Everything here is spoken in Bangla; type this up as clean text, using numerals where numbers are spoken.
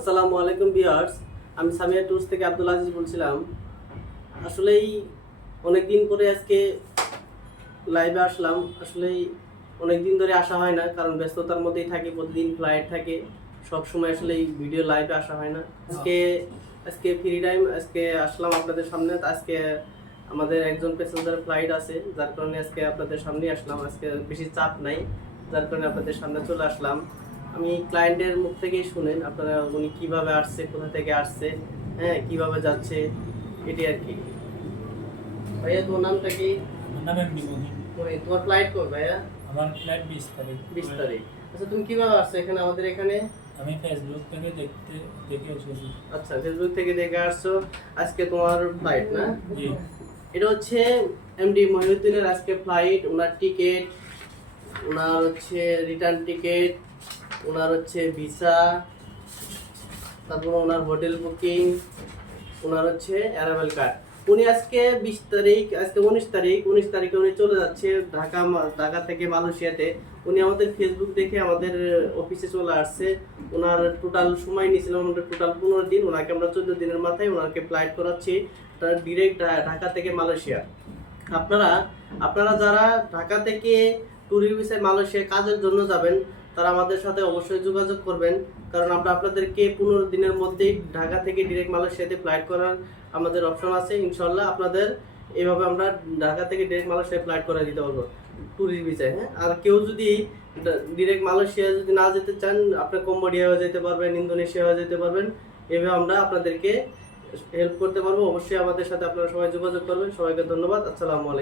আসসালামু আলাইকুম ভিউয়ার্স, আমি সামিয়া টুরস থেকে আব্দুল আজিজ বলছিলাম। আসলেই অনেকদিন পরে আজকে লাইভে আসলাম। আসলেই অনেকদিন ধরে আসা হয় না, কারণ ব্যস্ততার মধ্যেই থাকি, প্রতিদিন ফ্লাইট থাকে, সব সময় আসলে এই ভিডিও লাইভে আসা হয় না। আজকে আজকে ফ্রি টাইম, আজকে আসলাম আপনাদের সামনে। আজকে আমাদের একজন প্যাসেঞ্জার ফ্লাইট আছে, যার কারণে আজকে আপনাদের সামনে আসলাম। আজকে বেশি চাপ নাই, যার কারণে আপনাদের সামনে চলে আসলাম। আমি ক্লায়েন্টের মুখ থেকেই শুনেন আপনারা উনি কিভাবে আসছে, কোথা থেকে আসছে, হ্যাঁ কিভাবে যাচ্ছে, এটি আর কি। ভাইয়া তোমার নামটা কি? আমার নাম এমডি মহিন। তোমার ফ্লাইট কবে ভাইয়া? আমার ফ্লাইট 20 তারিখ। 20 তারিখ। আচ্ছা তুমি কিভাবে আসছো এখানে আমাদের এখানে? আমি ফেসবুক থেকে দেখে এসেছি। আচ্ছা ফেসবুক থেকে দেখে আসছো। আজকে তোমার ফ্লাইট না? জি। এটা হচ্ছে এমডি মহিউদ্দিনের আজকে ফ্লাইট। ওনার টিকিট, ওনার হচ্ছে রিটার্ন টিকিট, ওনার হচ্ছে ভিসা, তারপর ওনার হোটেল বুকিং, ওনার হচ্ছে অ্যারাইভাল কার্ড। উনি আজকে 20 তারিখ, আজকে 19 তারিখ, 19 তারিখে উনি চলে যাচ্ছে ঢাকা থেকে মালয়েশিয়াতে। উনি আমাদের ফেসবুক দেখে আমাদের অফিসে চলে আসছে। ওনার টোটাল সময় নিয়েছিল আমাদের টোটাল 15 দিন। ওনাকে আমরা 14 দিনের মাথায় ওনাকে ফ্লাইট করাচ্ছি ডিরেক্ট ঢাকা থেকে মালয়েশিয়া। আপনারা আপনারা যারা ঢাকা থেকে ট্যুরিস্ট ভিসায় মালয়েশিয়া কাজের জন্য যাবেন, তারা আমাদের সাথে অবশ্যই যোগাযোগ করবেন, কারণ আমরা আপনাদেরকে 15 দিনের মধ্যেই ঢাকা থেকে ডিরেক্ট মালয়েশিয়াতে ফ্লাইট করার আমাদের অপশন আছে। ইনশাল্লাহ আপনাদের এইভাবে আমরা ঢাকা থেকে ডিরেক্ট মালয়েশিয়ায় ফ্লাইট করে দিতে পারবো ট্যুরিস্ট ভিসায়। হ্যাঁ, আর কেউ যদি ডিরেক্ট মালয়েশিয়া যদি না যেতে চান, আপনি কম্বোডিয়া হয়ে যেতে পারবেন, ইন্দোনেশিয়া হয়ে যেতে পারবেন। এভাবে আমরা আপনাদেরকে হেল্প করতে পারবো। অবশ্যই আমাদের সাথে আপনারা সবাই যোগাযোগ করবেন। সবাইকে ধন্যবাদ। আসসালামু আলাইকুম।